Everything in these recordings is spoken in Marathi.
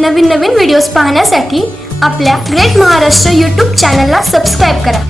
नवीन नवीन व्हिडिओज पाहण्यासाठी आपल्या ग्रेट महाराष्ट्र यूट्यूब चॅनलला सबस्क्राईब करा.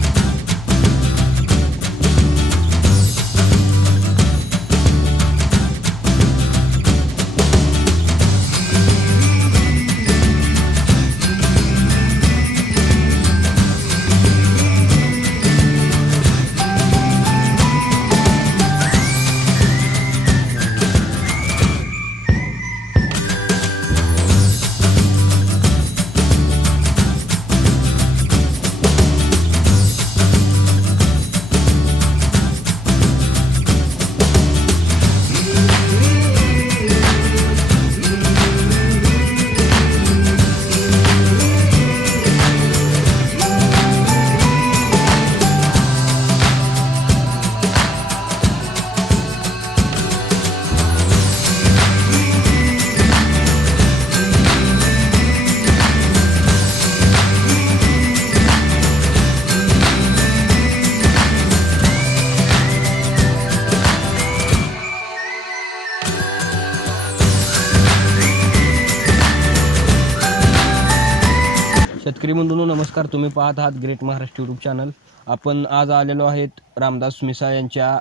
शेतकरी बंधूंनो नमस्कार. तुम्ही पाहत आहात ग्रेट महाराष्ट्र यूट्यूब चॅनल आपण आज आलेलो आहेत रामदास मिसाळ यांच्या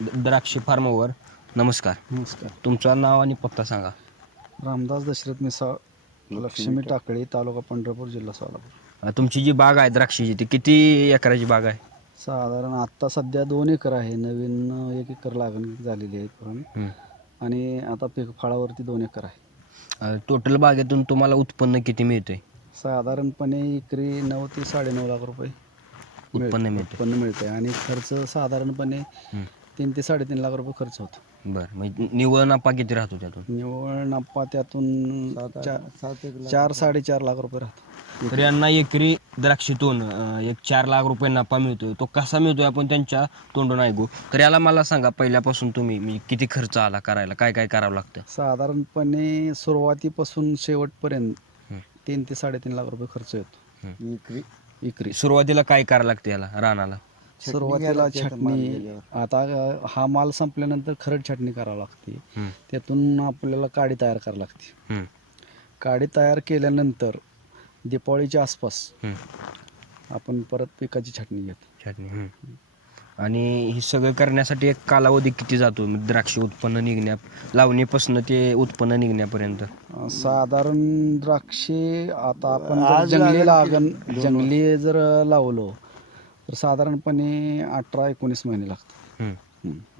द्राक्षी फार्मवर. नमस्कार. नमस्कार. तुमचं नाव आणि पत्ता सांगा. रामदास दशरथ मिसाळ लक्ष्मी टाकळी तालुका पंढरपूर जिल्हा सोलापूर. अ, तुमची जी बाग आहे द्राक्षीची ती किती एकराची बाग आहे? साधारण आत्ता सध्या दोन एकर आहे. नवीन अं, एक एकर लागण झालेली आहे हं. आणि आता पीक फळावरती दोन एकर आहे. अ, टोटल बागेतून तुम्हाला उत्पन्न किती मिळतंय? साधारणपणे एकरी नऊ ते साडेनऊ लाख रुपये मिळ- उत्पन्न मिळते. उत्पन्न मिळते. आणि खर्च साधारणपणे हं. तीन ते साडेतीन लाख रुपये खर्च होतो. बरं. म्हणजे निव्वळ नफा किती राहतो त्यातून? निव्वळ नफा त्यातून चार चार साडेचार लाख रुपये राहतो. तर यांना एकरी द्राक्षीतून अ, एक चार लाख रुपये नफा मिळतोय तो कसा मिळतोय आपण त्यांच्या तोंडून ऐकू. तर याला मला सांगा पहिल्यापासून तुम्ही म्हणजे किती खर्च आला करायला? काय काय करावं लागतं? साधारणपणे सुरुवातीपासून शेवटपर्यंत. तीन ते साडेतीन लाख रुपये खर्च येतो. हं. विक्री. सुरुवातीला काय करावं लागतं याला रानाला? सुरुवातीला छाटणी. आता हा माल संपल्यानंतर खरड छाटणी करावी लागते. हं, त्यातून आपल्याला काडी तयार करावी लागते. हं, काडी तयार केल्यानंतर दिपावळीच्या आसपास हं. आपण परत पिकाची छाटणी घेतो. छाटणी हं. आणि हे सगळं करण्यासाठी एक कालावधी किती जातो? द्राक्ष उत्पन्न निघण्या लावणीपासून ते उत्पन्न निघण्यापर्यंत? साधारण द्राक्षे आता आपण जर जंगली लागण जंगली जर लावलो तर साधारणपणे अठरा एकोणीस महिने लागतात.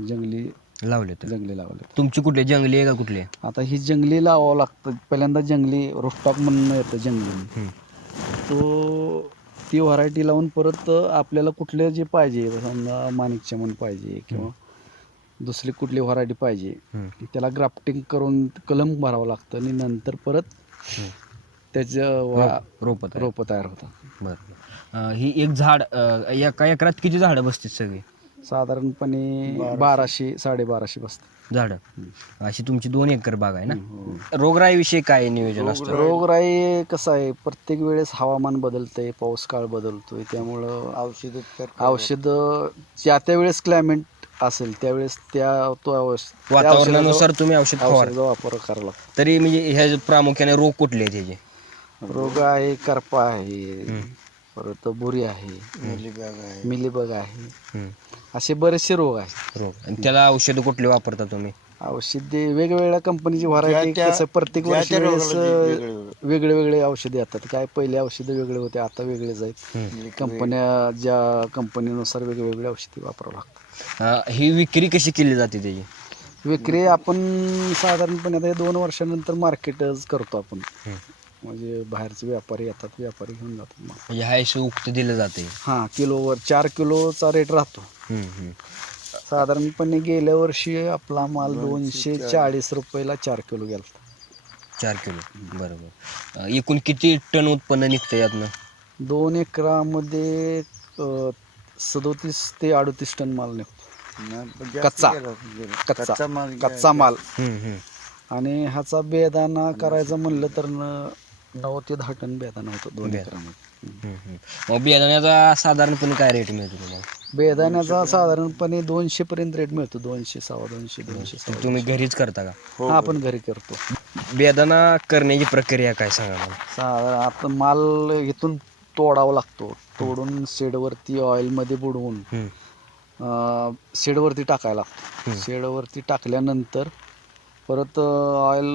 जंगली लावले तर? जंगली लावले तुमची कुठली? जंगली आहे का कुठली? आहे? आता ही जंगली लावावं लागतं. पहिल्यांदा जंगली रोस्टॉक म्हणून येतं जंगली. हं, तो ती व्हरायटी लावून परत आपल्याला कुठले जे पाहिजे समजा माणिक चमन पाहिजे किंवा दुसरी कुठली व्हरायटी पाहिजे त्याला ग्राफ्टिंग करून कलम भरावं लागतं आणि नंतर परत. त्याचं रोपं. रोपं तयार. होतात. बरं ही एक झाड एका एकरात किती झाडं बसतील सगळी? साधारणपणे बाराशे. साडेबाराशे बसतात झाडं. अशी तुमची दोन एकर बाग आहे ना? रोगराईविषयी काय नियोजन असतं? रोगराई कसं आहे प्रत्येक वेळेस हवामान बदलतंय पाऊस काळ बदलतोय त्यामुळं औषध औषध ज्या त्या वेळेस क्लायमेट असेल त्यावेळेस त्या तो औष- त्या वातावरणानुसार तुम्ही औषध औषधाचा फवार. औषधाचा वापर करावा लागतो. तरी म्हणजे ह्या प्रामुख्याने रोग कुठले आहेत ह्याचे रोग आहे करपा आहे परत बुरी आहे मिलीबग आहे. हं, असे बरेचसे रोग आहेत. रोग. आणि त्याला औषधं कुठले वापरता तुम्ही? औषधे वेगवेगळ्या कंपनीची व्हरायटी कसं प्रत्येक वर्षी वेळेस वेगळे वेगळे औषधे येतात. काय पहिले औषधे वेगळे होते आता वेगळेच आहेत. कंपन्या ज्या कंपनीनुसार वेगवेगळे औषधे वापरावं लागतात अं, ही विक्री कशी केली जाते त्याची? विक्री आपण साधारणपणे आता हे दोन वर्षानंतर मार्केटच करतो आपण. म्हणजे बाहेरचे व्यापारी येतात व्यापारी घेऊन जातात मग म्हणजे हा हिशोब उक्त दिलं जाते हां किलोवर चार किलोचा रेट राहतो. हं, हं. साधारणपणे गेल्या वर्षी आपला माल दोनशे चाळीस. रुपयाला चार किलो गेला चार किलो बरोबर. अं, एकूण किती टन उत्पन्न निघतं यातनं? दोन एकरामध्ये सदोतीस ते अडतीस टन माल निघतो. कच्चा. कच्चा. कच्चा माल हं, हं. आणि ह्याचा बेदाना करायचा म्हणलं तर न- नऊ ते दहा टन बेदाना होतो दोन बेदाणा. एकरामध्ये. हं, हं. मग बियाण्याचा साधारणपणे काय रेट मिळतो तुम्हाला? बेदाण्याचा साधारणपणे दोनशे पर्यंत रेट मिळतो. दोनशे सव्वा दोनशे दोनशे सव्वा तुम्ही घरीच करता का? हा आपण घरी करतो. बेदाना करण्याची प्रक्रिया काय सांगा मला? साधारण आता माल इथून तोडावा लागतो. तोडून शेडवरती ऑइलमध्ये बुडवून हम्म. अं, शेडवरती टाकायला लागतो. शेडवरती टाकल्यानंतर परत ऑइल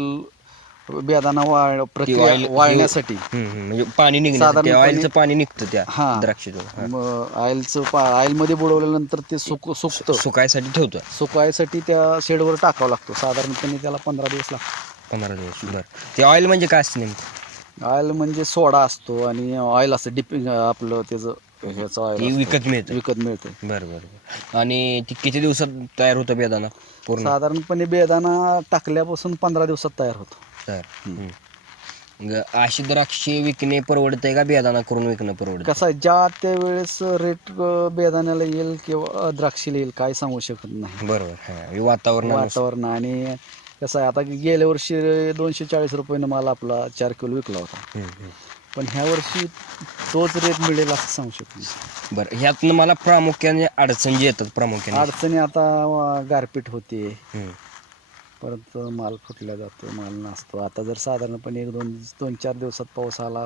बेदाना वाळ प्रक्रिया वाळण्यासाठी. हम्म, हम्म. म्हणजे पाणी साधारणपणे- ऑइलचं पाणी निघतं त्या हा. द्राक्षातून ऑइलचं पा ऑइलमध्ये बुडवल्यानंतर ते सुक सुकतं. सुकायसाठी ठेवतो सुकायसाठी त्या शेडवर टाकावं लागतो. साधारणपणे त्याला पंधरा दिवस लागतो पंधरा दिवस बरं. ते ऑइल म्हणजे काय असतं नेमकं? ऑइल म्हणजे सोडा असतो आणि ऑइल असतं डिपिंग आपलं त्याचं ह्याचं ते ऑइल विकत मिळतं. विकत मिळतं. बरं बरं बरं. आणि ती किती दिवसात तयार होतं बेदाना? पूर्ण? साधारणपणे बेदाना टाकल्यापासून पंधरा दिवसात तयार होतो. हम्म. ग- अशी द्राक्षे विकणे परवडतंय का? बेदाना करून विकणं परवडतं कसं आहे? ज्या त्या वेळेस रेट बेदाण्याला येईल किंवा द्राक्षीला येईल काय सांगू शकत नाही. बरोबर. हा वातावरण वातावरण आणि कसं आहे आता गेल्या वर्षी दोनशे चाळीस रुपयानं माल आपला चार किलो विकला होता. पण ह्या वर्षी तोच रेट मिळेल असं सांगू शकत नाही. बरं ह्यातनं मला प्रामुख्याने अडचण जी येतात प्रामुख्याने. अडचणी आता अं, गारपीट होते. हम्म. परत माल फुटल्या जातो माल नसतो. आता जर साधारणपणे एक दोन दोन चार दिवसात पाऊस आला.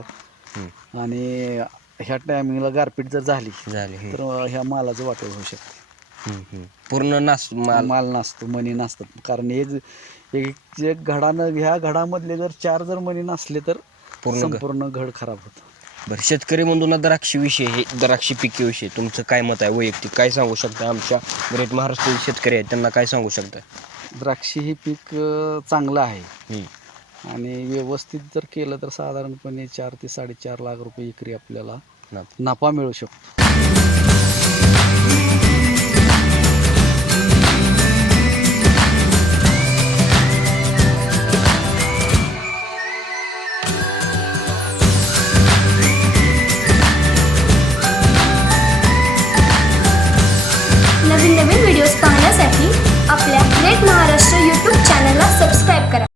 आणि ह्या टायमिंगला गारपीट जर झाली झाले. तर ह्या मालाचं वाटोळ होऊ शकते. पूर्ण नास माल. माल नसतो मणी नसतात. कारण एक एक एक घडानं ह्या घडामधले जर चार जर मणी नसले तर पूर्ण घ- संपूर्ण घड खराब होतं. बरं शेतकरी म्हणून द्राक्षीविषयी हे द्राक्षी पिकेविषयी तुमचं काय मत आहे? वैयक्तिक काय सांगू शकता आमच्या ग्रेट महाराष्ट्र शेतकरी आहेत त्यांना काय सांगू शकता? द्राक्षी हे पीक चांगलं आहे. आणि व्यवस्थित जर केलं तर साधारणपणे चार ते साडेचार लाख रुपये एकरी आपल्याला. नफा मिळू शकतो